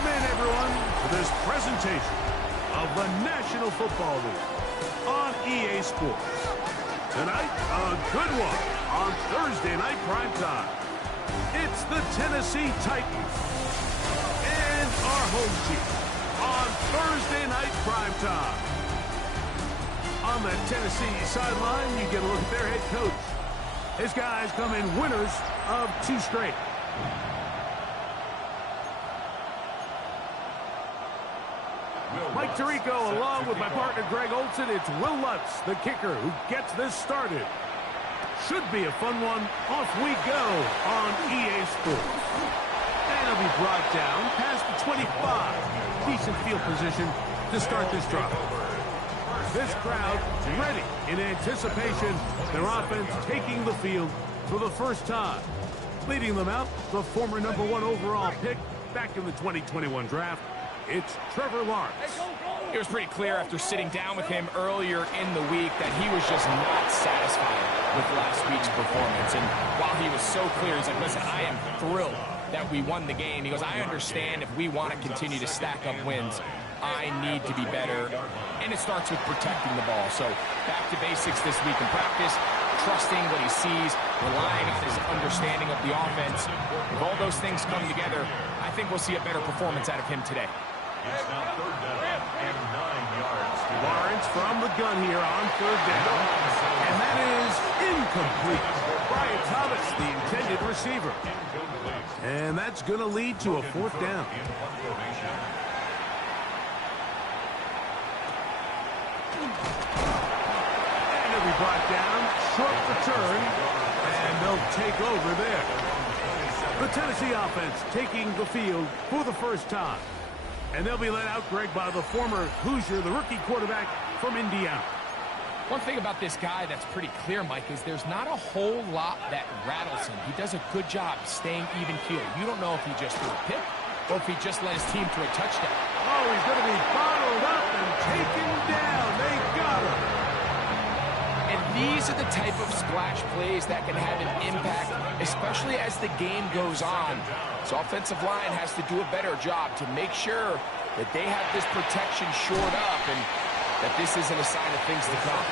Welcome in, everyone, to this presentation of the National Football League on EA Sports. Tonight, a good one on Thursday night primetime. It's the Tennessee Titans and our home team on Thursday night primetime. On the Tennessee sideline, you get a look at their head coach. His guys come in winners of 2 straight. Mike Tirico, along with my partner Greg Olson. It's Will Lutz, the kicker, who gets this started. Should be a fun one. Off we go on EA Sports. And it'll be brought down past the 25. Decent field position to start this drive. This crowd ready in anticipation. Their offense taking the field for the first time. Leading them out, the former #1 overall pick back in the 2021 draft. It's Trevor Lawrence. It was pretty clear after sitting down with him earlier in the week that he was just not satisfied with last week's performance. And while he was so clear, he's like, listen, I am thrilled that we won the game. He goes, I understand if we want to continue to stack up wins, I need to be better. And it starts with protecting the ball. So back to basics this week in practice, trusting what he sees, relying on his understanding of the offense. If all those things come together, I think we'll see a better performance out of him today. It's now 3rd down and 9 yards. Lawrence from the gun here on 3rd down. And that is incomplete. Brian Thomas, the intended receiver. And that's going to lead to a 4th down. And it'll be brought down, short return, and they'll take over there. The Tennessee offense taking the field for the first time. And they'll be led out, Greg, by the former Hoosier, the rookie quarterback from Indiana. One thing about this guy that's pretty clear, Mike, is there's not a whole lot that rattles him. He does a good job staying even keel. You don't know if he just threw a pick or if he just led his team to a touchdown. Oh, he's going to be bottled up and taken down. They got him. And these are the type of splash plays that can have an impact, especially as the game goes on. So offensive line has to do a better job to make sure that they have this protection shored up and that this isn't a sign of things to come.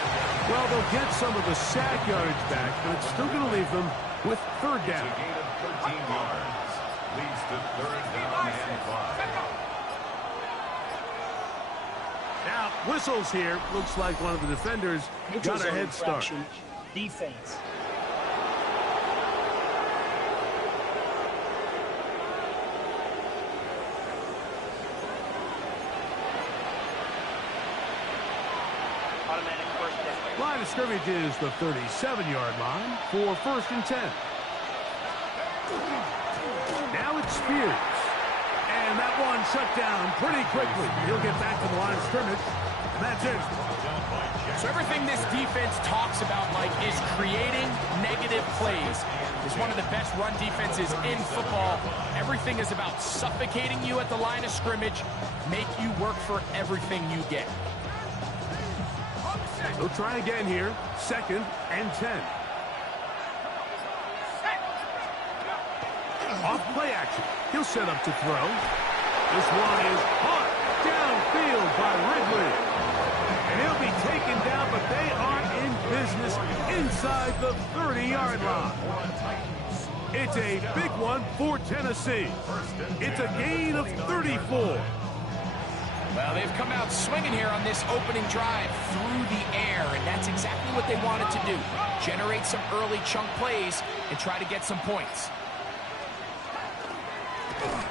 Well, they'll get some of the sack yardage back, but it's still going to leave them with 3rd down. A gain of 13 yards. Leads to 3rd down and 5. Now, whistles here. Looks like one of the defenders got a head start. Defense. Automatic first down. Line of scrimmage is the 37-yard line for 1st and 10. Now it's Spears. And that one shut down pretty quickly. He'll get back to the line of scrimmage, and that's it. So everything this defense talks about, Mike, is creating negative plays. It's one of the best run defenses in football. Everything is about suffocating you at the line of scrimmage, make you work for everything you get. They'll try again here, 2nd and 10. Off play action. He'll set up to throw. This one is caught downfield by Ridley. And he'll be taken down, but they are in business inside the 30-yard line. It's a big one for Tennessee. It's a gain of 34. Well, they've come out swinging here on this opening drive through the air, and that's exactly what they wanted to do. Generate some early chunk plays and try to get some points.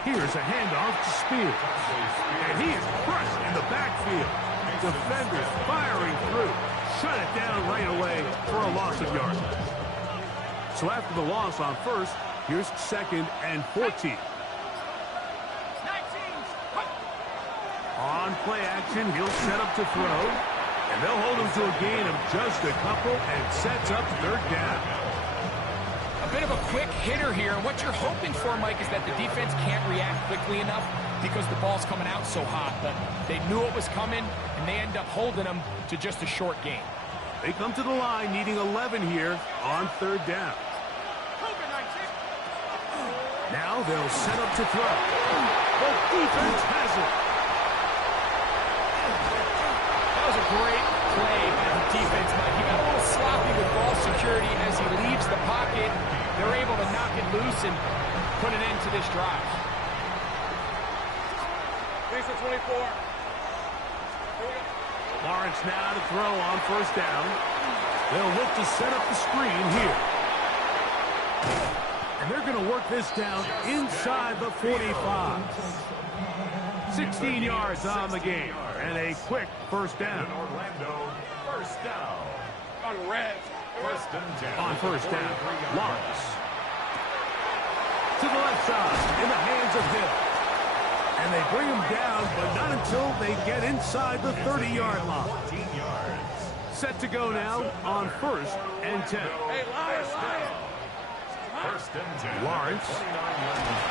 Here's a handoff to Spears. And he is crushed in the backfield. Defenders firing through. Shut it down right away for a loss of yards. So after the loss on 1st, here's 2nd and 14. On play action, he'll set up to throw. And they'll hold him to a gain of just a couple and sets up 3rd down. A bit of a quick hitter here, and what you're hoping for, Mike, is that the defense can't react quickly enough because the ball's coming out so hot. But they knew it was coming, and they end up holding them to just a short gain. They come to the line needing 11 here on 3rd down. Now they'll set up to throw. The defense has it. That was a great play by the defense, Mike. He got a little sloppy with ball security as he leaves the pocket. They're able to knock it loose and put an end to this drive. 24. Lawrence now to throw on first down. They'll look to set up the screen here. And they're going to work this down inside the 45. 16 yards on the game. And a quick first down. Orlando, first down. On red. First and 10. On first down, Lawrence. To the left side, in the hands of Hill. And they bring him down, but not until they get inside the 30-yard line. 14 yards. Set to go now on first and 10. Hey, Lion. First and 10. Lawrence. 29-yard line.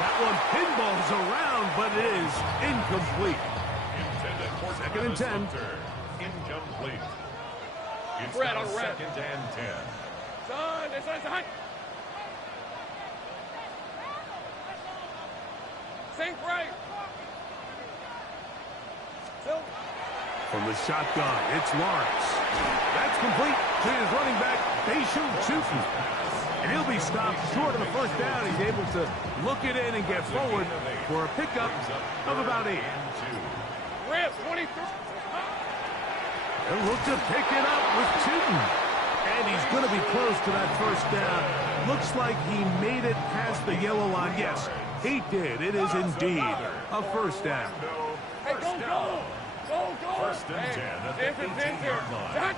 That one pinballs around, but it is incomplete. Intended for Second and 10. Hunter. Incomplete. It's Red now on red. second and 10. Son. Sink right. Still. From the shotgun, it's Lawrence. That's complete to his running back, Tutu. And he'll be stopped short of the first down. He's able to look it in and get forward for a pickup of about 8. Rip, 23. They'll look to pick it up with Tutu. And he's going to be close to that first down. Looks like he made it past the yellow line. Yes, he did. It is indeed a first down. Hey, go. First and 10 at the 18-yard line.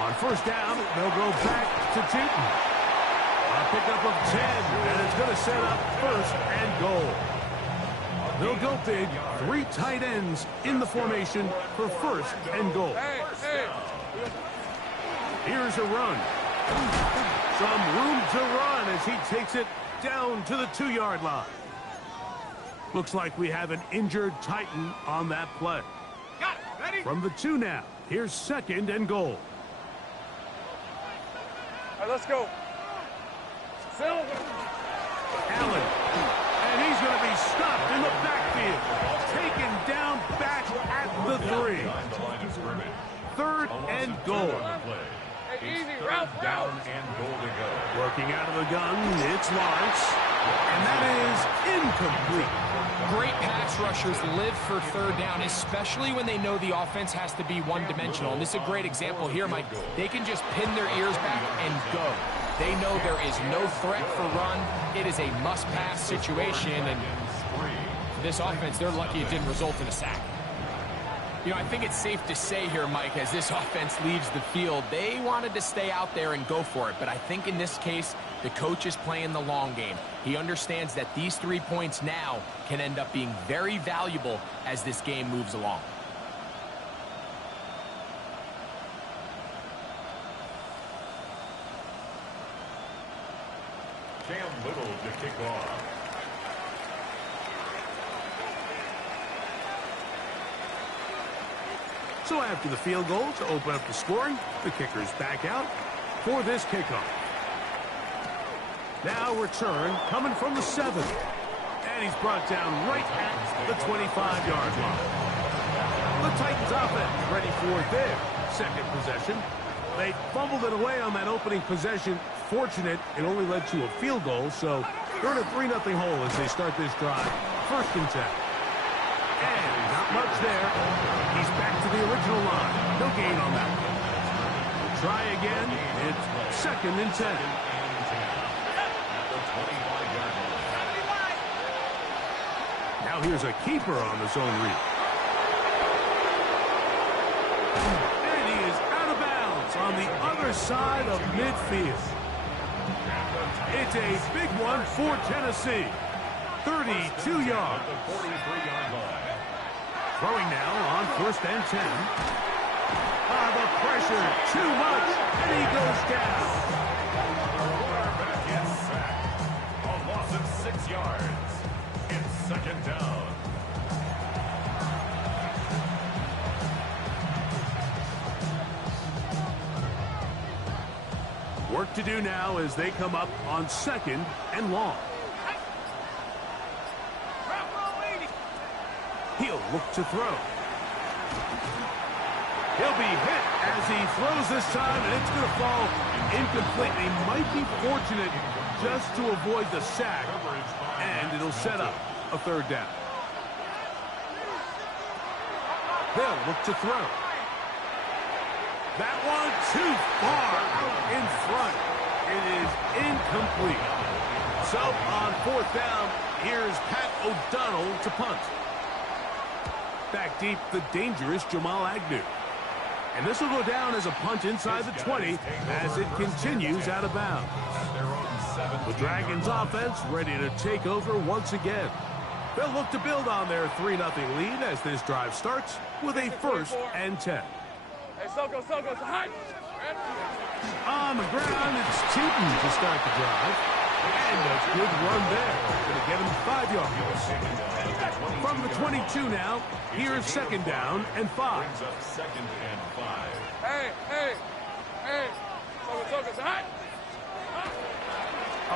On first down, they'll go back to Tutu. A pickup of 10, and it's going to set up first and goal. They'll go big, 3 tight ends in the formation for first and goal. Hey. Here's a run. Some room to run as he takes it down to the 2-yard line. Looks like we have an injured Titan on that play. Got it. Ready? From the 2 now, here's second and goal. All right, let's go. Silver. Allen. And he's going to be stopped in the backfield. Taken down back at the 3. Behind the line of scrimmage. Third and goal. Hey, easy. Third Route. down and goal to go. Working out of the gun, it's Lawrence. And that is incomplete. Great pass rushers live for third down, especially when they know the offense has to be one-dimensional. And this is a great example here, Mike. They can just pin their ears back and go. They know there is no threat for run. It is a must-pass situation, and for this offense, they're lucky it didn't result in a sack. You know, I think it's safe to say here, Mike, as this offense leaves the field, they wanted to stay out there and go for it. But I think in this case, the coach is playing the long game. He understands that these 3 points now can end up being very valuable as this game moves along. Cam Little to kick off. So after the field goal to open up the scoring, the kicker's back out for this kickoff. Now return coming from the 7. And he's brought down right at the 25-yard line. The Titans offense ready for their second possession. They fumbled it away on that opening possession. Fortunate, it only led to a field goal, so they're in a 3-0 hole as they start this drive. First and 10. And not much there. He's back to the original line. No gain on that one. We'll try again. It's second and 10. Now here's a keeper on the zone read. And he is out of bounds on the other side of midfield. It's a big one for Tennessee. 32 yards. Throwing now on first and 10. The pressure, too much, and he goes down. Quarterback is sacked. A loss of 6 yards. It's second down. Work to do now as they come up on second and long. He'll look to throw. He'll be hit as he throws this time, and it's going to fall incomplete. He might be fortunate just to avoid the sack, and it'll set up a third down. They'll look to throw. That one too far out in front. It is incomplete. So on fourth down, here's Pat O'Donnell to punt. Back deep, the dangerous Jamal Agnew. And this will go down as a punt inside the 20 as it continues out of bounds. The Dragons offense ready to take over once again. They'll look to build on their 3-0 lead as this drive starts with a 1st and 10. Hey, Soko, hide. On the ground, it's Tootin to start the drive. And a good run there. Going to get him 5 yards. From the 22 now, here's 2nd down and 5. Hey. Soko, hide.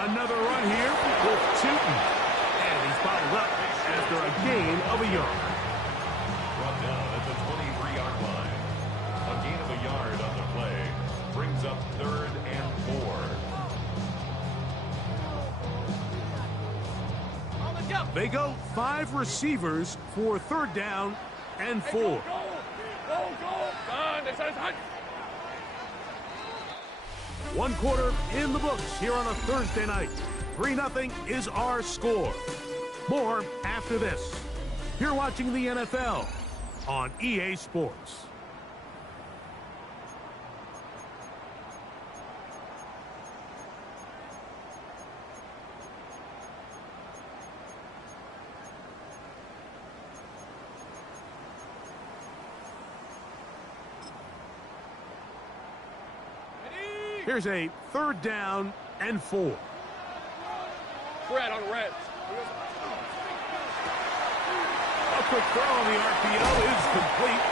Another run here with Tootin. And he's bottled up after a gain of a yard. Brought down at the 23-yard line. A gain of a yard on the play brings up 3rd and 4. They go 5 receivers for 3rd down and 4. Go. Hide. 1 quarter in the books here on a Thursday night. 3-0 is our score. More after this. You're watching the NFL on EA Sports. Here's a 3rd down and 4. Red on red. A quick throw on the RPO is complete.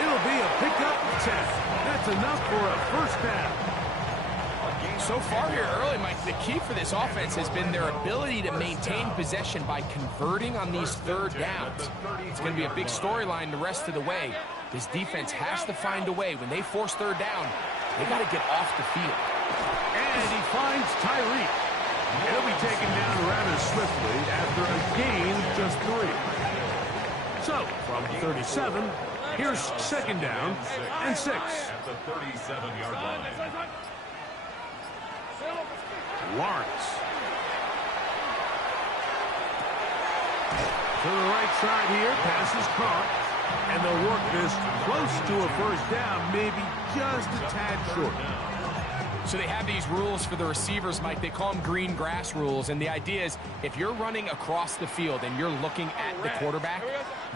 It'll be a pickup 10. That's enough for a 1st down. So far here early, Mike, the key for this offense has been their ability to maintain possession by converting on these 3rd downs. It's going to be a big storyline the rest of the way. This defense has to find a way. When they force 3rd down, they got to get off the field. And he finds Tyreek. He'll be taken down rather swiftly after a gain of just 3. So, from 37, here's 2nd down and 6. At the 37-yard line. Lawrence. To the right side here, passes caught. And they'll work this close to a 1st down, maybe just a tad short. So they have these rules for the receivers, Mike. They call them green grass rules. And the idea is if you're running across the field and you're looking at the quarterback,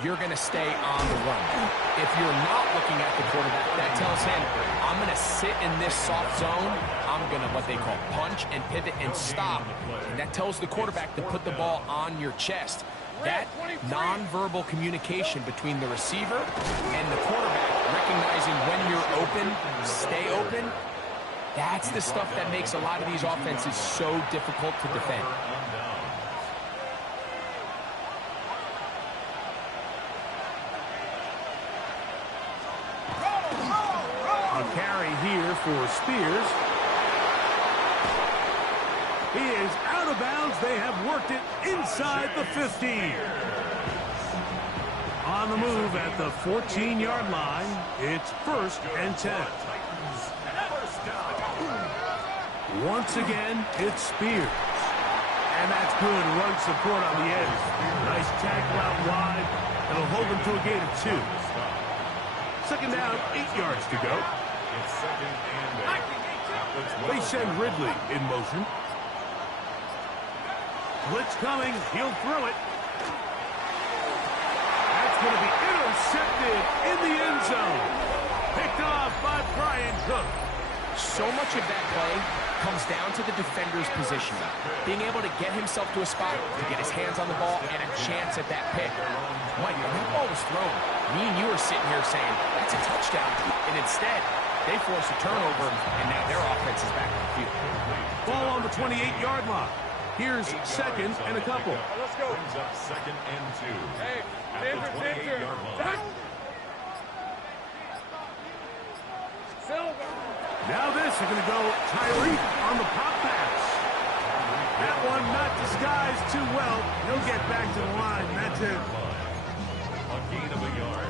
you're going to stay on the run. If you're not looking at the quarterback, that tells him, I'm going to sit in this soft zone. I'm going to what they call punch and pivot and stop. And that tells the quarterback to put the ball on your chest. That nonverbal communication between the receiver and the quarterback, recognizing when you're open, stay open, that's the stuff that makes a lot of these offenses so difficult to defend. A carry here for Spears. He is out of bounds. They have worked it inside the 15. On the move at the 14-yard line, it's 1st and 10. Once again, it's Spears. And that's good run support on the edge. Nice tackle out wide. It'll hold them to a gain of 2. 2nd down, 8 yards to go. It's 2nd and 8. They send Ridley in motion. Blitz coming. He'll throw it. That's going to be intercepted in the end zone. Picked off by Brian Cook. So much of that play comes down to the defender's positioning. Being able to get himself to a spot, to get his hands on the ball, and a chance at that pick. Mike, when that ball was thrown, me and you were sitting here saying, that's a touchdown. And instead, they force a turnover, and now their offense is back on the field. Ball on the 28-yard line. Here's second and a couple. Let's go. Brings up second and 2. Hey, At the 28-yard line. Silver. Now this is going to go Tyreek on the pop pass. That one not disguised too well. He'll get back to the line. That's it. A gain of a yard.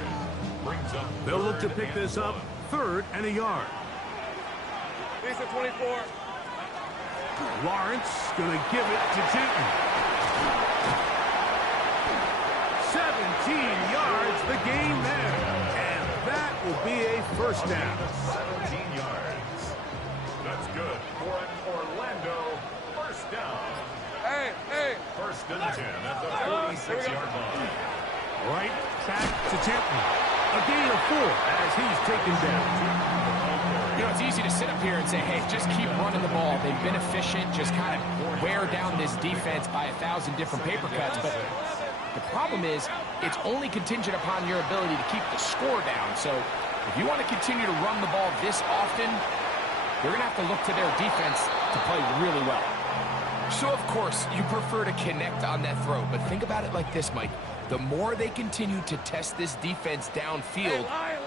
Brings up They'll look to third pick and this up 1. third and a yard. Lisa 24. Lawrence going to give it to Newton. 17 yards, the gain there. And that will be a first down. 17 yards. That's good for an Orlando first down. Hey, hey. First and 10 at the 36-yard line. Right back to Tipton. A gain of 4 as he's taken down. You know, it's easy to sit up here and say, hey, just keep running the ball. They've been efficient, just kind of wear down this defense by 1,000 different paper cuts. But the problem is it's only contingent upon your ability to keep the score down. So if you want to continue to run the ball this often, you're going to have to look to their defense to play really well. So, of course, you prefer to connect on that throw. But think about it like this, Mike. The more they continue to test this defense downfield,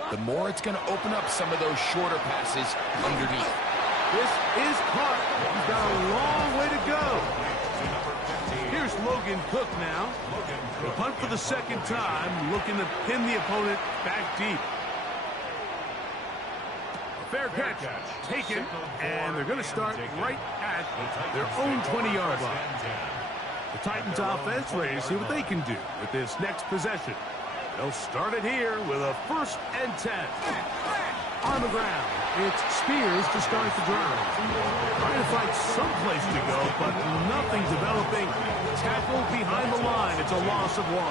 the more it's going to open up some of those shorter passes underneath. This is caught. He's got a long way to go. Here's Logan Cook now. The punt for the second time, looking to pin the opponent back deep. A fair catch taken, and they're going to start right at their own 20-yard line. The Titans offense ready to see what they can do with this next possession. They'll start it here with a 1st and 10. On the ground, it's Spears to start the drive. Trying to find some place to go, but nothing developing. Tackled behind the line. It's a loss of 1.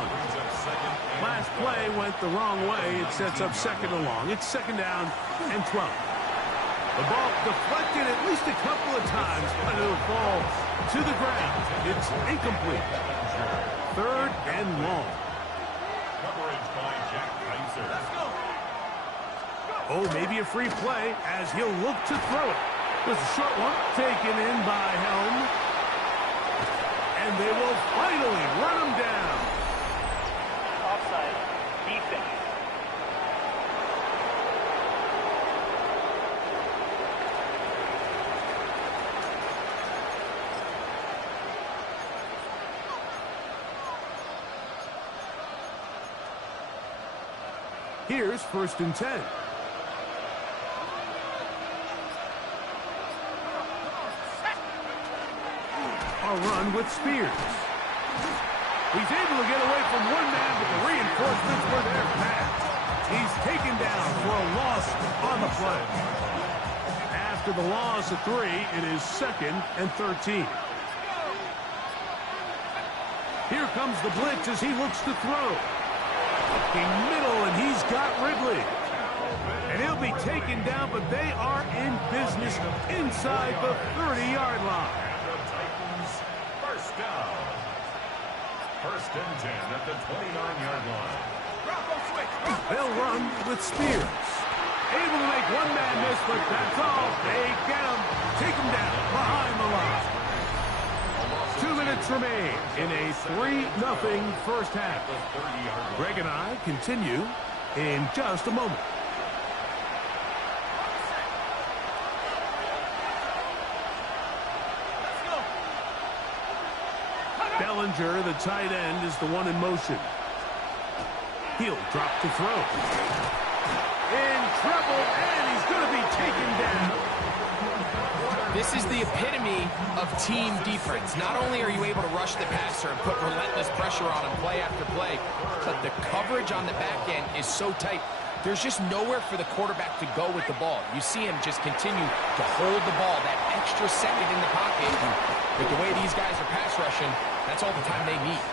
Last play went the wrong way. It sets up second and long. It's second down and 12. The ball deflected at least a couple of times, but it'll fall to the ground. It's incomplete. Third and long. Coverage by Jack Kaiser. Oh, maybe a free play as he'll look to throw it. There's a short one taken in by Helm. And they will finally run him down. Offside. Defense. Here's 1st and 10. A run with Spears. He's able to get away from one man, but the reinforcements were there fast. He's taken down for a loss on the play. After the loss of 3, it is 2nd and 13. Here comes the blitz as he looks to throw. Looking middle, and he's got Ridley. And he'll be taken down, but they are in business inside the 30-yard line. And the Titans first down. 1st and 10 at the 29-yard line. They'll run with Spears. Able to make one man miss, but that's all. They get him. Take him down behind the line. 2 minutes remain in a 3-0 first half. Greg and I continue in just a moment. Bellinger, the tight end, is the one in motion. He'll drop to throw. In trouble, and he's going to be taken down. This is the epitome of team defense. Not only are you able to rush the passer and put relentless pressure on him play after play, but the coverage on the back end is so tight. There's just nowhere for the quarterback to go with the ball. You see him just continue to hold the ball, that extra second in the pocket. And with the way these guys are pass rushing, that's all the time they need.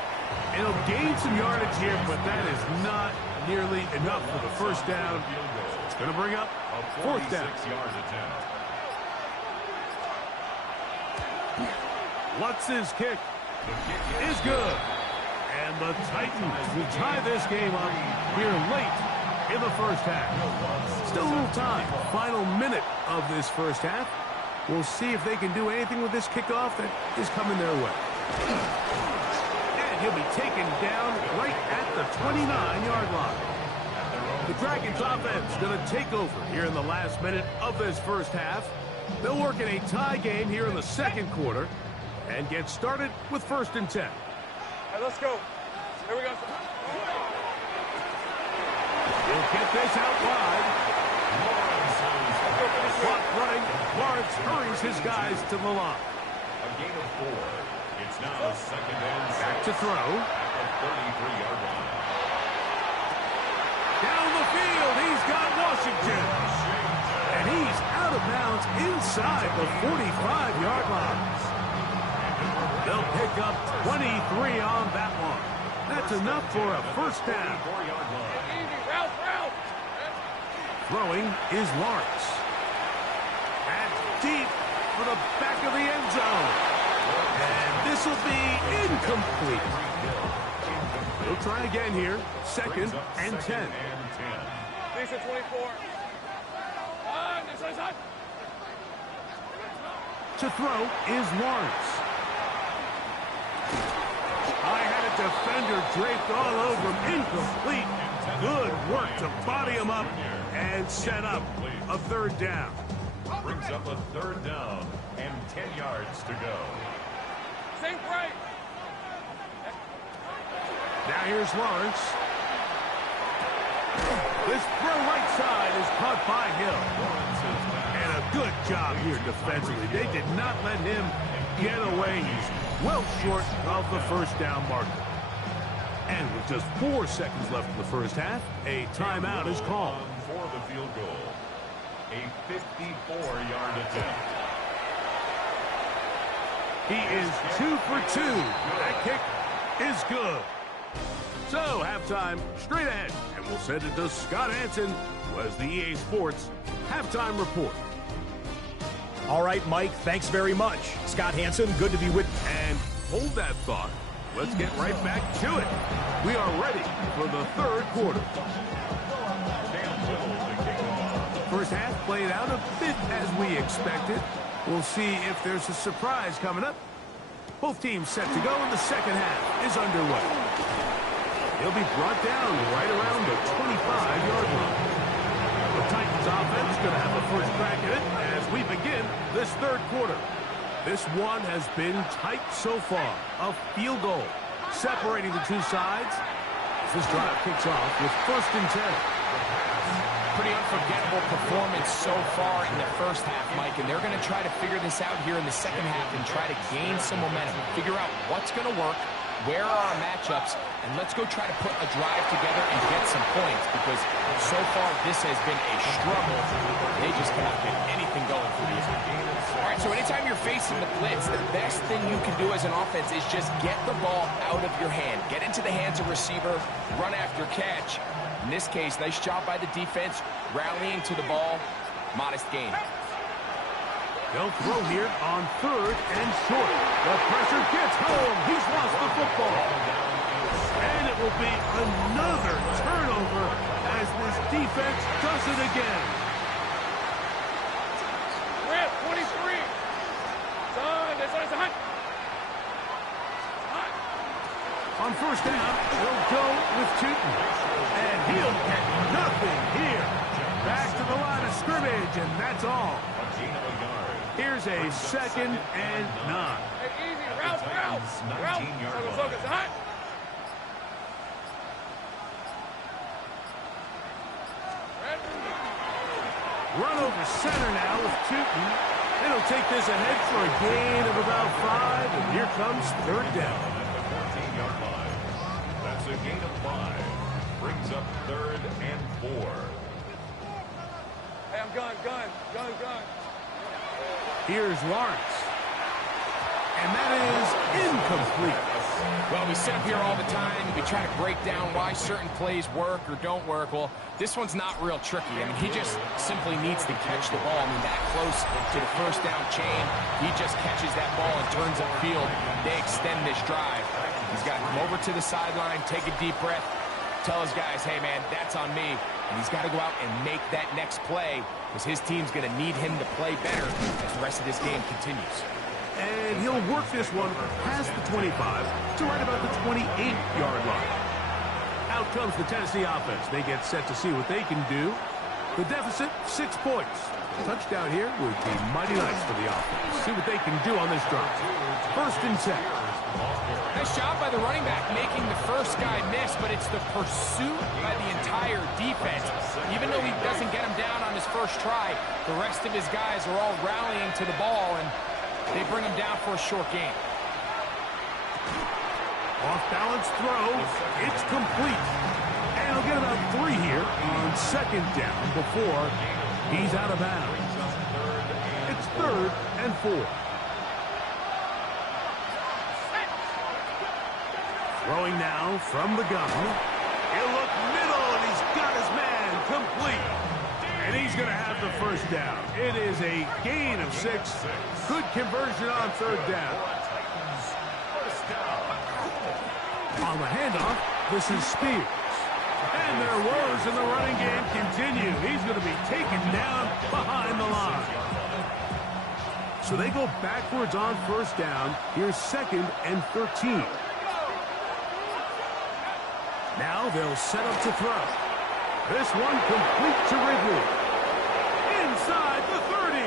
And he'll gain some yardage here, but that is not nearly enough for the first down. It's going to bring up 4th down. 46-yard attempt. Lutz's kick is good. And the Titans will tie this game up here late in the first half. Still a little time. Final minute of this first half. We'll see if they can do anything with this kickoff that is coming their way. And he'll be taken down right at the 29-yard line. The Dragons offense going to take over here in the last minute of this first half. They'll work in a tie game here in the second quarter and get started with 1st and 10. All right, let's go. Here we go. He'll get this out wide. Clock running. Lawrence hurries his guys to the line. A gain of 4. It's now 2nd and 6. Back to throw. At the 33-yard line. Down the field, he's got Washington. And he's out of bounds inside the 45-yard line. They'll pick up 23 on that one. That's enough for a first down. Throwing is Lawrence. And deep for the back of the end zone. And this will be incomplete. We'll try again here. 2nd and 10. Decent 24. To throw is Lawrence. I had a defender draped all over him. Incomplete. Good work to body him up and set up a 3rd down. Brings up a 3rd down and 10 yards to go. Sink right. Now here's Lawrence. This throw right side is caught by Hill. And a good job here defensively. They did not let him get away. He's well short of the first down marker. And with just 4 seconds left in the first half, a timeout is called. For the field goal. A 54-yard attempt. He is 2 for 2. That kick is good. So, halftime straight ahead. And we'll send it to Scott Hansen, who has the EA Sports halftime report. All right, Mike, thanks very much. Scott Hansen, good to be with you. And hold that thought. Let's get right back to it. We are ready for the 3rd quarter. First half played out a bit as we expected. We'll see if there's a surprise coming up. Both teams set to go, and the second half is underway. He'll be brought down right around the 25-yard line. The Titans offense going to have a first crack at it as we begin this 3rd quarter. This one has been tight so far. A field goal separating the two sides. This drive kicks off with 1st and 10. Pretty unforgettable performance so far in the first half, Mike, and they're going to try to figure this out here in the second half and try to gain some momentum, figure out what's going to work, where are our matchups, and let's go try to put a drive together and get some points, because so far this has been a struggle. They just cannot get anything going for these games. All right, so anytime you're facing the blitz, the best thing you can do as an offense is just get the ball out of your hand. Get into the hands of receiver, run after catch. In this case, nice job by the defense, rallying to the ball. Modest gain. They'll throw here on 3rd and short. The pressure gets home. He's lost the football. And it will be another turnover as this defense does it again. We're at 23. On 1st down, he'll go with Tootin. And he'll get nothing here. Back to the line of scrimmage, and that's all. Here's a 2nd and 9. Hey, easy. Route. 19-yard line. Run over center now with Tootin. It'll take this ahead for a gain of about 5, and here comes 3rd down. At the 14-yard line. That's a gain of 5. Brings up 3rd and 4. Hey, I'm gun. Here's Lawrence. And that is incomplete. Well, we sit up here all the time and we try to break down why certain plays work or don't work. Well, this one's not real tricky. I mean, he just simply needs to catch the ball. I mean, that close to the first down chain, he just catches that ball and turns upfield. They extend this drive. He's got to come over to the sideline, take a deep breath, tell his guys, hey, man, that's on me. And he's got to go out and make that next play because his team's going to need him to play better as the rest of this game continues. and he'll work this one past the 25 to right about the 28-yard line. Out comes the Tennessee offense. They get set to see what they can do. The deficit, 6 points. A touchdown here would be mighty nice for the offense. See what they can do on this drive. 1st and 10. Nice job by the running back making the first guy miss, but it's the pursuit by the entire defense. Even though he doesn't get him down on his first try, the rest of his guys are all rallying to the ball, and they bring him down for a short gain. Off-balance throw. It's complete. And he'll get about 3 here on 2nd down before he's out of bounds. It's 3rd and 4. Throwing now from the gun. He'll look middle, and he's got his man complete. And he's going to have the first down. It is a gain of 6. Good conversion on 3rd down. On the handoff, this is Spears. And their woes in the running game continue. He's going to be taken down behind the line. So they go backwards on 1st down. Here's 2nd and 13. Now they'll set up to throw. This one complete to Ridley. Inside the 30.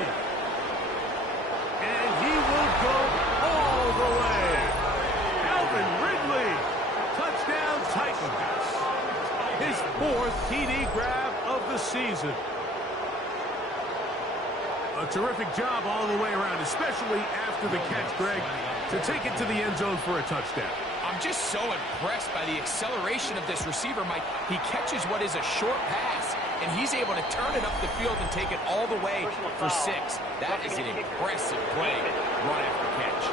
And he will go all the way. Alvin Ridley. Touchdown Titans. His 4th TD grab of the season. A terrific job all the way around, especially after the catch, Greg, to take it to the end zone for a touchdown. I'm just so impressed by the acceleration of this receiver, Mike. He catches what is a short pass, and he's able to turn it up the field and take it all the way for 6. That is an impressive play run after catch.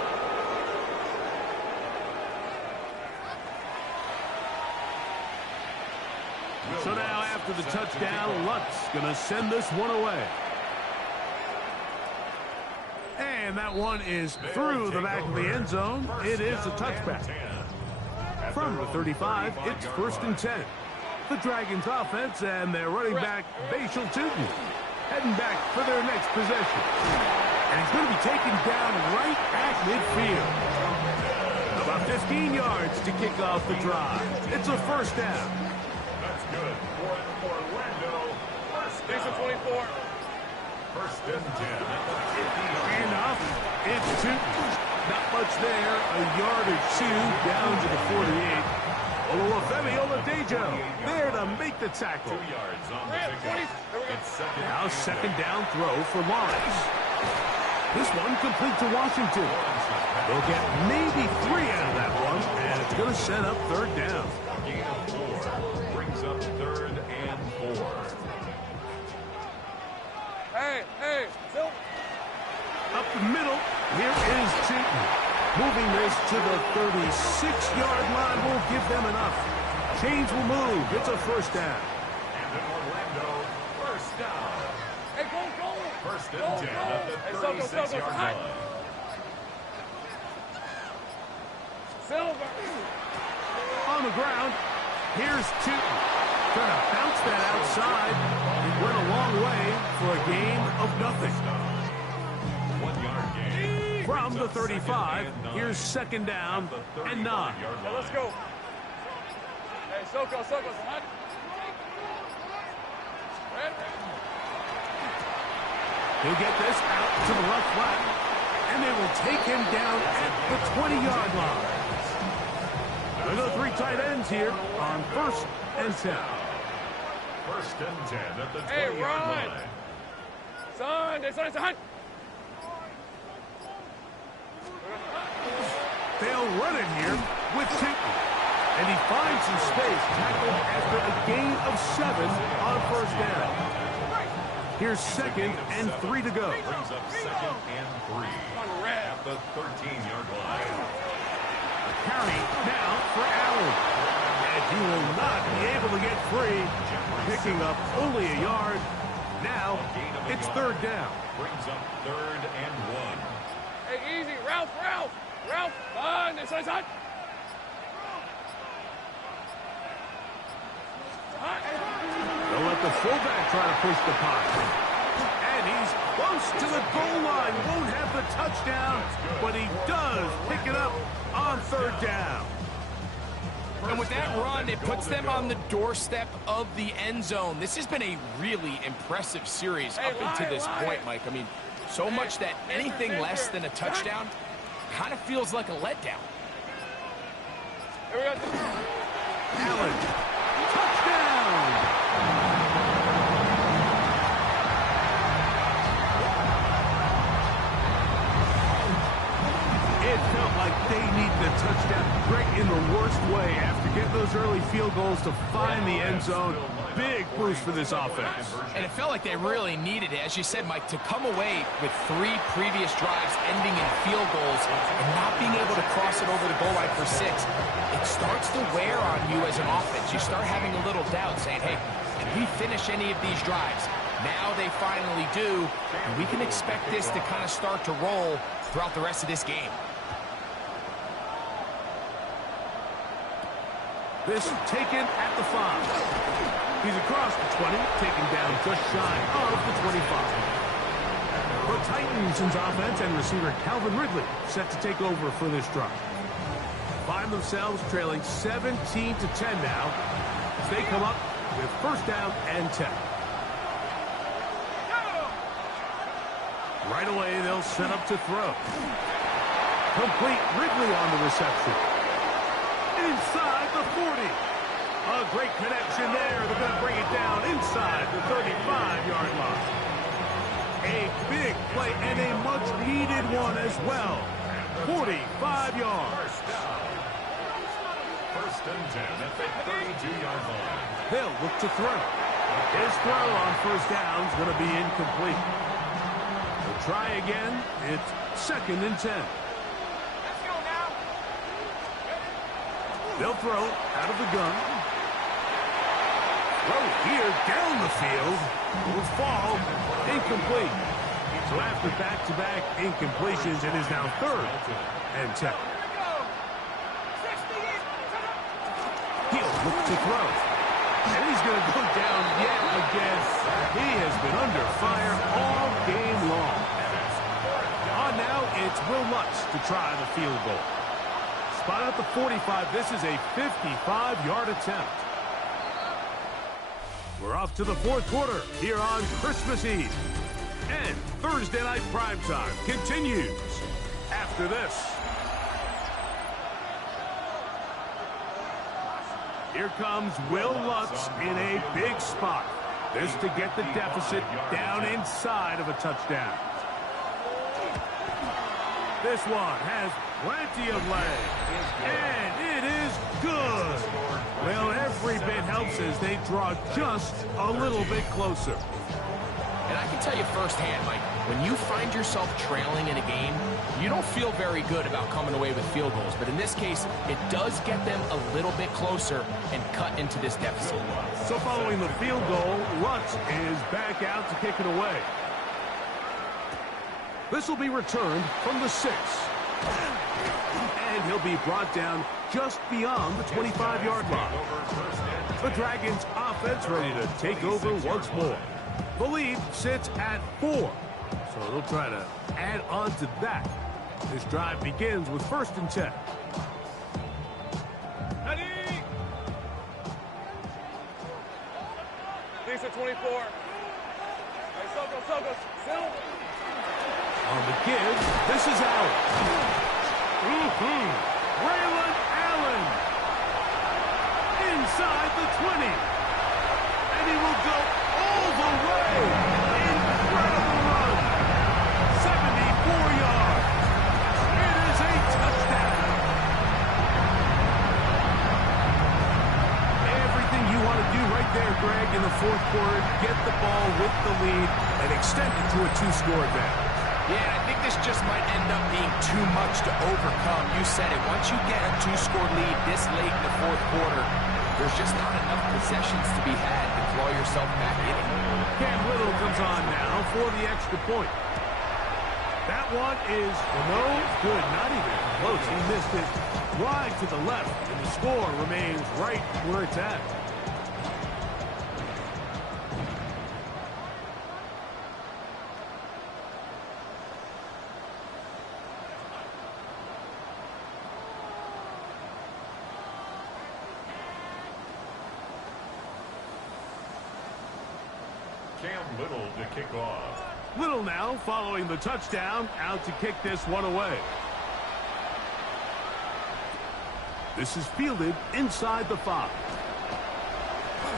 So now after the touchdown, Lutz going to send this one away. And that one is through the back of the end zone. It is a touchback. From the 35, it's 1st and 10. The Dragons offense and their running back, Bashal Tootin, heading back for their next possession. And he's going to be taken down right at midfield. About 15 yards to kick off the drive. It's a 1st down. That's good for Orlando. 1st down. 24. 1st and 10. And off, it's Tootin. Not much there, a yard or 2 down to the 48. Olufemi Oladejo there to make the tackle. 2 yards on the pickup. It's 2nd. Now 2nd down throw for Lawrence. This one complete to Washington. They'll get maybe 3 out of that one, and it's going to set up 3rd down. Gain of 4 brings up 3rd and 4. Hey, Phil. Up the middle, here is Tootin. Moving this to the 36-yard line will give them enough. Chains will move. It's a 1st down. And in Orlando, 1st down. Hey, go. 1st and 10 at the 36-yard line. Silver. On the ground, here's Tootin. Trying to bounce that outside. It went a long way for a gain of nothing. 1 yard gain. From the 35, here's 2nd down and 9. Yeah, let's go. Hey, Soko, hot. He'll get this out to the left flat, and they will take him down at the 20-yard line. There are 3 tight ends here on 1st and 10. 1st and 10 at the 20-yard Hey, run. line. Son, hot. They'll run it here with Tootin. And he finds some space, tackled after a gain of 7 on 1st down. Here's 2nd and 3 to go. Brings up 2nd and 3 at the 13-yard line. Carry now for Allen. And he will not be able to get free. Picking up only a yard. Now it's 3rd down. Brings up 3rd and 1. Hey, easy. Ralph. On, this is hot. Hot. They'll let the fullback try to push the pocket. And He's close to the goal line. Won't have the touchdown, but he does pick it up on third down. And with that run, it puts them on the doorstep of the end zone. This has been a really impressive series up until this point, Mike. I mean, so much that anything less than a touchdown kind of feels like a letdown. Here we go. Allen, touchdown! It felt like they needed a touchdown, Greg, in the worst way. After getting those early field goals to find the end zone, big boost for this offense. And it felt like they really needed it, as you said, Mike, to come away with 3 previous drives ending in field goals and not being able to cross it over the goal line for 6. It starts to wear on you as an offense. You start having a little doubt, saying, hey, can we finish any of these drives? Now they finally do, and we can expect this to kind of start to roll throughout the rest of this game. This taken at the 5. He's across the 20, taken down just shy of the 25. The Titans' offense and receiver Calvin Ridley set to take over for this drive. Find themselves trailing 17-10 now as they come up with first down and 10. Right away, they'll set up to throw. Complete. Ridley on the reception. Inside the 40. A great connection there. They're going to bring it down inside the 35-yard line. A big play and a much-needed one as well. 45 yards. First and 10 at the 32-yard line. They'll look to throw. His throw on first down is going to be incomplete. They'll try again. It's second and 10. They'll throw out of the gun. Throw here down the field. Will fall. Incomplete. So after back-to-back incompletions, it is now third and 10. He'll look to throw. And he's going to go down yet again. He has been under fire all game long. On now, it's Will Lutz to try the field goal. Spotted at the 45. This is a 55-yard attempt. We're off to the fourth quarter here on Christmas Eve. And Thursday Night Primetime continues after this. Here comes Will Lutz in a big spot. This to get the deficit down inside of a touchdown. This one has plenty of leg. And it is good. Well, every bit helps as they draw just a little bit closer. And I can tell you firsthand, Mike, when you find yourself trailing in a game, you don't feel very good about coming away with field goals. But in this case, it does get them a little bit closer and cut into this deficit. So following the field goal, Lutz is back out to kick it away. This will be returned from the 6. And he'll be brought down just beyond the 25-yard line. The Dragons offense ready to take over once more. The lead sits at 4. So they'll try to add on to that. This drive begins with first and 10. Ready? Lisa 24. Hey, Sokos, Silver. On the give, this is Allen. Braylon Allen. Inside the 20. And he will go all the way. Incredible run. 74 yards. It is a touchdown. Everything you want to do right there, Greg, in the fourth quarter, get the ball with the lead and extend it to a 2-score advantage. Yeah, and I think this just might end up being too much to overcome. You said it. Once you get a 2-score lead this late in the fourth quarter, there's just not enough possessions to be had to claw yourself back in it. Cam Little comes on now for the extra point. That one is no good, not even close. He missed it wide to the left, and the score remains right where it's at. Cam Little to kick off. Little now following the touchdown, out to kick this one away. This is fielded inside the 5.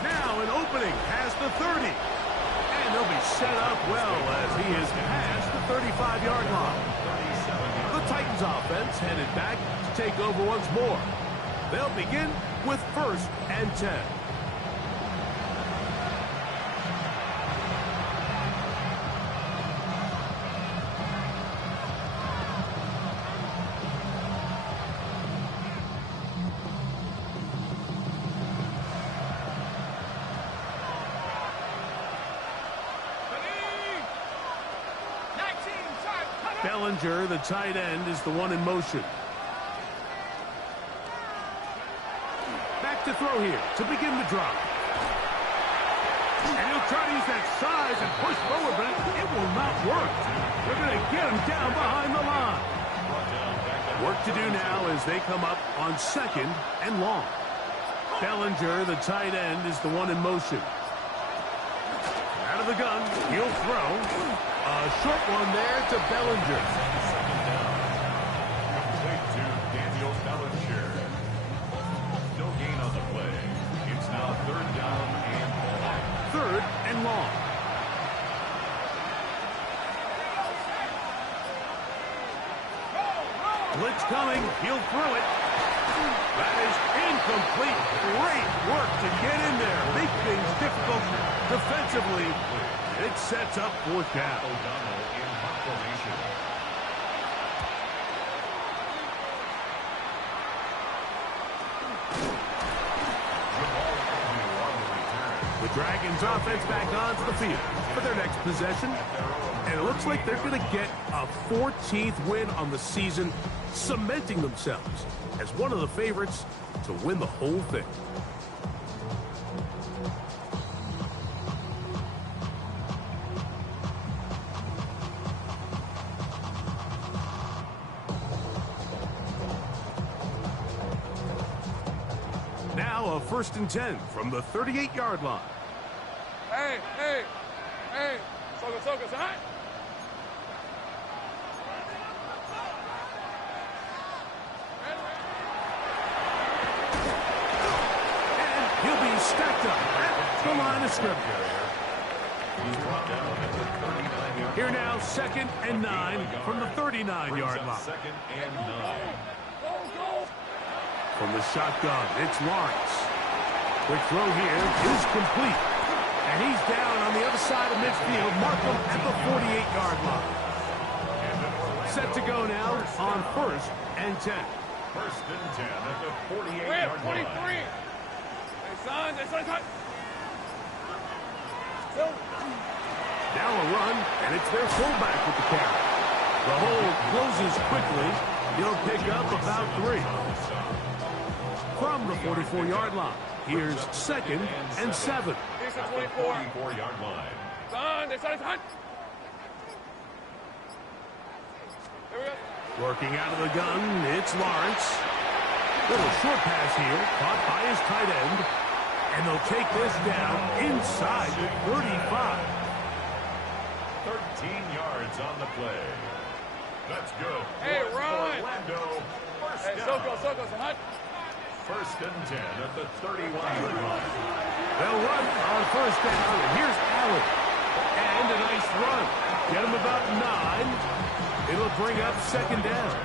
Now an opening past the 30. And they'll be set up well as he is past the 35-yard line. The Titans offense headed back to take over once more. They'll begin with 1st and 10. Bellinger, the tight end, is the one in motion. Back to throw here to begin the drop. And he'll try to use that size and push forward, but it will not work. They're going to get him down behind the line. Work to do now as they come up on 2nd and long. Bellinger, the tight end, is the one in motion. Out of the gun, he'll throw. A short one there to Bellinger. Second down. Complete to Daniel Bellinger. No gain on the play. It's now 3rd down and long. 3rd and long. Blitz coming. He'll throw it. That is incomplete. Great work to get in there. Make things difficult defensively. It sets up 4th down. O'Donnell in hot formation. The Dragons offense back onto the field for their next possession. And it looks like they're going to get a 14th win on the season, cementing themselves as one of the favorites to win the whole thing. Now a 1st and 10 from the 38-yard line. Hey. Focus, huh? And he'll be stacked up at the line of scrimmage. He's brought down at the 39-yard. Here now, 2nd and 9 from the 39-yard line. 2nd and 9. From the shotgun, it's Lawrence. Quick throw here is complete. And he's down on the other side of midfield. Mark him at the 48-yard line. Set to go now on 1st and 10. 1st and 10 at the 48-yard 23. line. Hey, son. Now a run, and it's their fullback with the carry. The hole closes quickly. He'll pick up about 3. From the 44-yard line, here's 2nd and 7. Here's the At the 44-yard line. Son. Here we go. Working out of the gun, it's Lawrence. Little short pass here, caught by his tight end. And they'll take this down inside the 35. 13 yards on the play. That's good. Hey, Ron. Orlando. First Hey, down. Soko, hunt. 1st and 10 at the 31-yard line. They'll run on 1st down, and here's Allen. And a nice run. Get him about 9. It'll bring up 2nd down.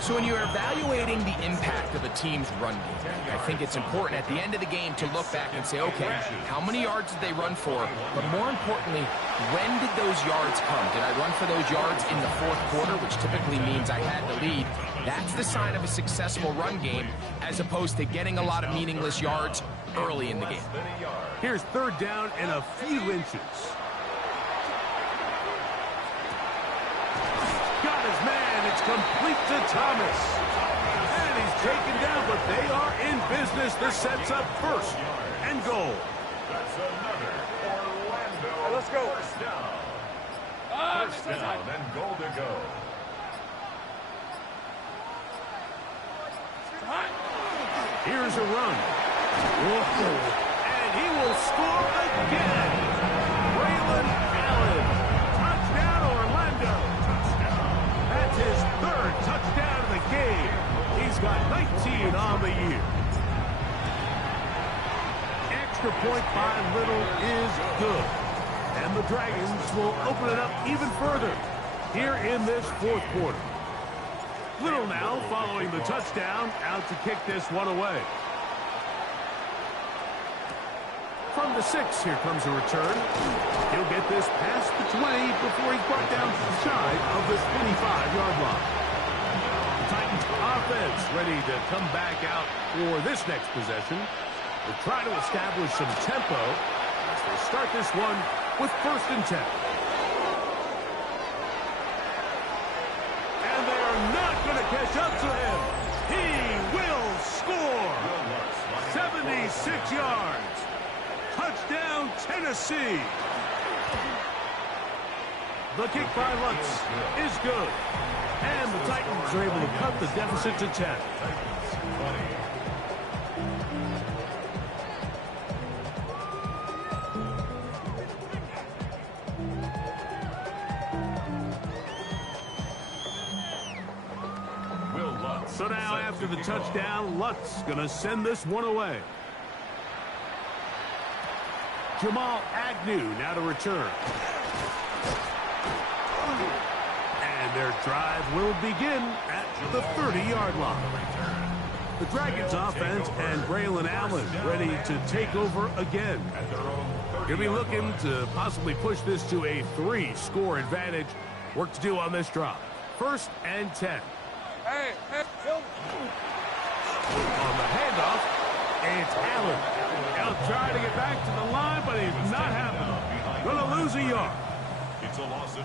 So when you're evaluating the impact of a team's run game, I think it's important at the end of the game to look back and say, okay, how many yards did they run for? But more importantly, when did those yards come? Did I run for those yards in the 4th quarter, which typically means I had the lead? That's the sign of a successful run game, as opposed to getting a lot of meaningless yards early in the game. Here's 3rd down and a few inches. Got his man. It's complete to Thomas. And he's taken down, but they are in business. This sets up 1st and goal. That's another Orlando. Hey, let's go. First down. First down and goal to go. Here's a run. Whoa. And he will score again. Braylen Allen. Touchdown, Orlando. That's his third touchdown of the game. He's got 19 on the year. Extra point by Little is good. And the Dragons will open it up even further here in this fourth quarter. Little now following the touchdown, out to kick this one away. From the 6, here comes a return. He'll get this past the 20 before he's brought down shy of the 25-yard line. The Titans offense ready to come back out for this next possession. They'll try to establish some tempo as they start this one with 1st and 10. And they're not going to catch up to him. He will score. 76 yards. Touchdown, Tennessee. The kick by Lutz is good. And the Titans are able to cut the deficit to 10. So now after the touchdown, Lutz going to send this one away. Jamal Agnew now to return. And their drive will begin at the 30-yard line. The Dragons offense and Braylen Allen ready to take over again. He'll be looking to possibly push this to a 3-score advantage. Work to do on this drive. 1st and 10. Hey, On the handoff, it's Allen. He'll try to get back to the line, but he's not happening. Going to lose a yard.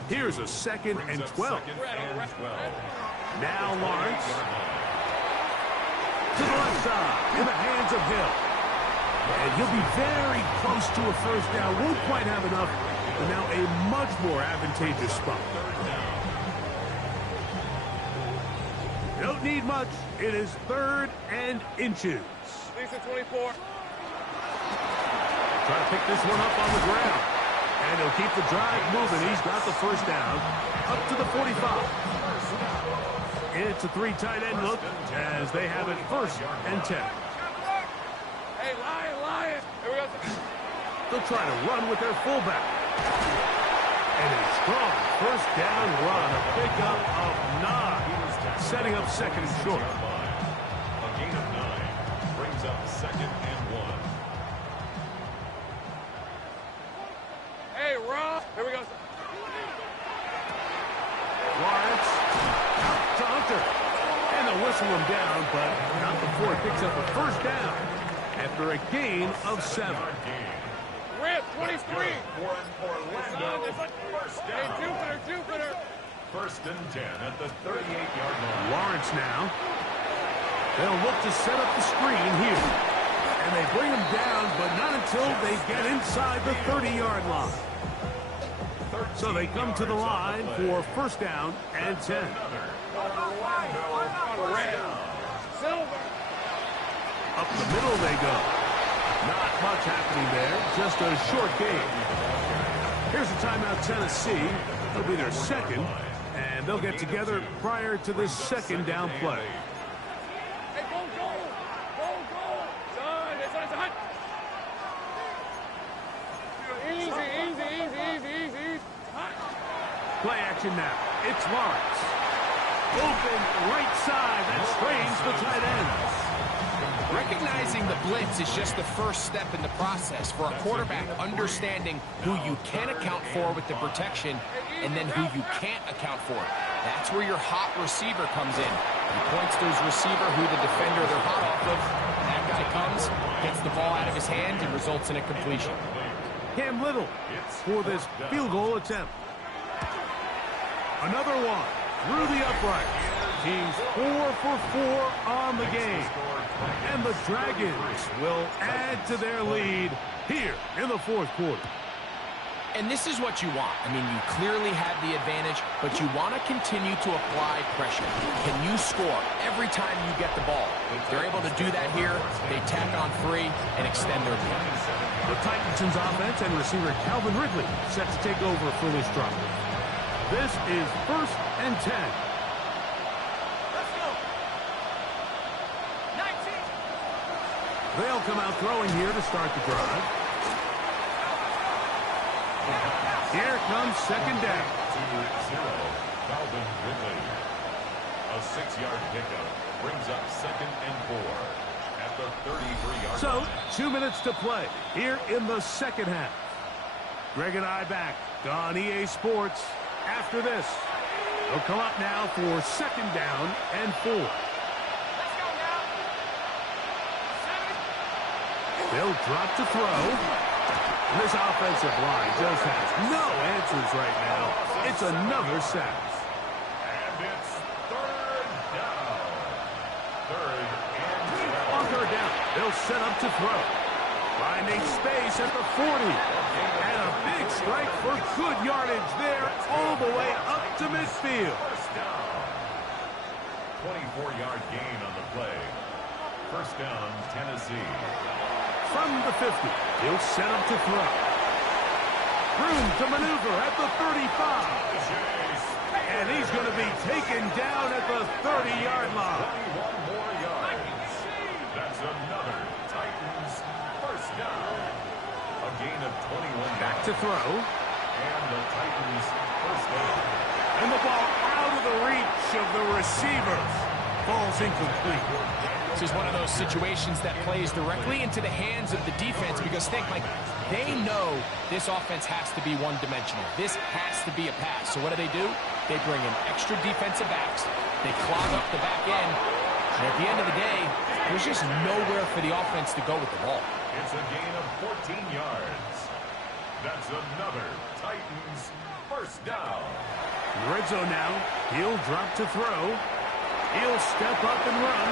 Here's a 2nd and 12. Now Lawrence. To the left side, in the hands of Hill. And he'll be very close to a 1st down. Won't quite have enough, but now a much more advantageous spot. Don't need much. It is 3rd and inches. Lisa 24. Try to pick this one up on the ground. And he'll keep the drive moving. He's got the 1st down up to the 45. It's a 3 tight end look as they have it 1st and 10. Hey, Lion. Here we go. They'll try to run with their fullback. And a strong 1st down run. A pickup of 9. Setting up 2nd and short. A gain of 9 brings up 2nd and 1. Hey, Rob. Here we go. Lawrence out to Hunter. And they'll whistle him down, but not before he picks up a 1st down after a gain of 7. Rip, 23. For Orlando, 1st Hey, down. Jupiter. 1st and 10 at the 38-yard line. Lawrence now. They'll look to set up the screen here. And they bring him down, but not until they get inside the 30-yard line. So they come to the line for 1st down and 10. Silver. Up the middle they go. Not much happening there. Just a short game. Here's a timeout, Tennessee. It'll be their 2nd. And they'll get together prior to this 2nd down play. Hey, go. Son, it's on. Easy. Play action now. It's Lawrence. Open right side. That strains the tight end. Recognizing the blitz is just the first step in the process for a quarterback understanding who you can account for with the protection and then who you can't account for. That's where your hot receiver comes in. He points to his receiver who the defender they're hot off of. That guy comes, gets the ball out of his hand, and results in a completion. Cam Little for this field goal attempt. Another one through the upright. He's 4 for 4 on the game. And the Dragons will add to their lead here in the 4th quarter. And this is what you want. I mean, you clearly have the advantage, but you want to continue to apply pressure. Can you score every time you get the ball? They're able to do that here. They tack on 3 and extend their lead. The Titans' offense and receiver Calvin Ridley set to take over for this drive. This is 1st and 10. Let's go. 19. They'll come out throwing here to start the drive. Here comes 2nd down. 2-0, Calvin Ridley. A 6-yard pickup brings up 2nd and 4 at the 33-yard So, line. 2 minutes to play here in the second half. Greg and I back on EA Sports after this. They'll come up now for 2nd down and 4. Let's go now. 7. They'll drop to throw. This offensive line just has no answers right now. It's another sack. And it's 3rd down. 3rd and 12. On 3rd down, they'll set up to throw. Finding space at the 40. And a big strike for good yardage there all the way up to midfield. 1st down. 24-yard gain on the play. 1st down, Tennessee. From the 50, he'll set up to throw. Room to maneuver at the 35. And he's going to be taken down at the 30-yard line. 21 more yards. That's another Titans 1st down. A gain of 21 Back to throw. And the Titans 1st down. And the ball out of the reach of the receivers. Ball's incomplete. This is one of those situations that plays directly into the hands of the defense because think, like, they know this offense has to be one-dimensional. This has to be a pass. So what do? They bring in extra defensive backs. They clog up the back end. And at the end of the day, there's just nowhere for the offense to go with the ball. It's a gain of 14 yards. That's another Titans 1st down. Red zone now. He'll drop to throw. He'll step up and run.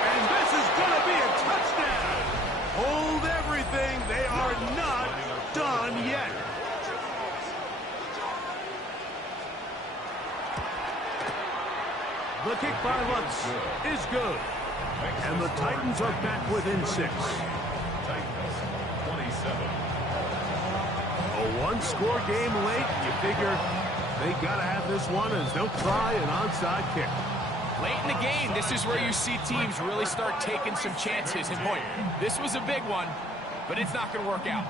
And this is going to be a touchdown. Hold everything. They are not done yet. The kick by Lutz is good. And the Titans are back within 6. Titans 27. A one-score game late. You figure they got to have this one as they'll try an onside kick. Late in the game, this is where you see teams really start taking some chances. And boy, this was a big one, but it's not going to work out.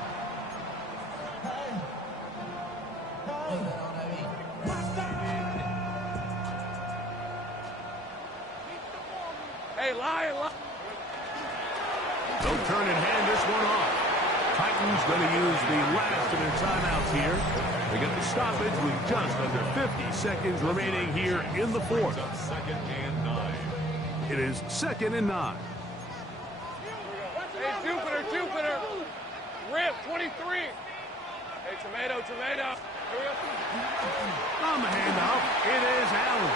Hey, Lion. They'll turn and hand this one off. Titans going to use the last of their timeouts here. They get the stoppage with just under 50 seconds remaining here in the 4th. 2nd and 9. It is 2nd and 9. Hey, Jupiter. Rip, 23. Hey, tomato. Here we go. On the handoff, it is Allen.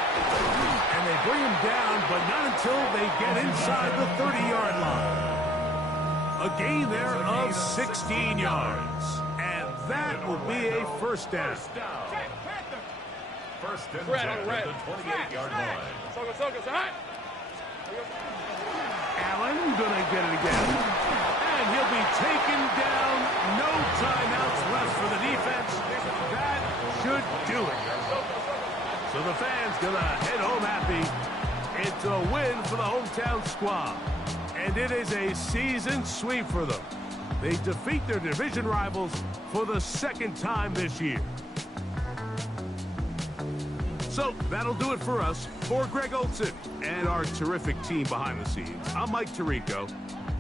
And they bring him down, but not until they get inside the 30-yard line. A gain there of 16 yards. And that will be a 1st down. 1st and 10 Red, at red. the 28-yard line. Soga, hot. Allen gonna get it again. And he'll be taken down. No timeouts left for the defense. That should do it. So the fans gonna head home happy. It's a win for the hometown squad. And it is a season sweep for them. They defeat their division rivals for the 2nd time this year. So that'll do it for us. For Greg Olson and our terrific team behind the scenes, I'm Mike Tirico.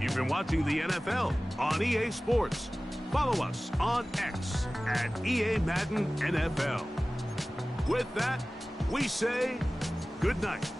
You've been watching the NFL on EA Sports. Follow us on X at OGMadden NFL. With that, we say good night.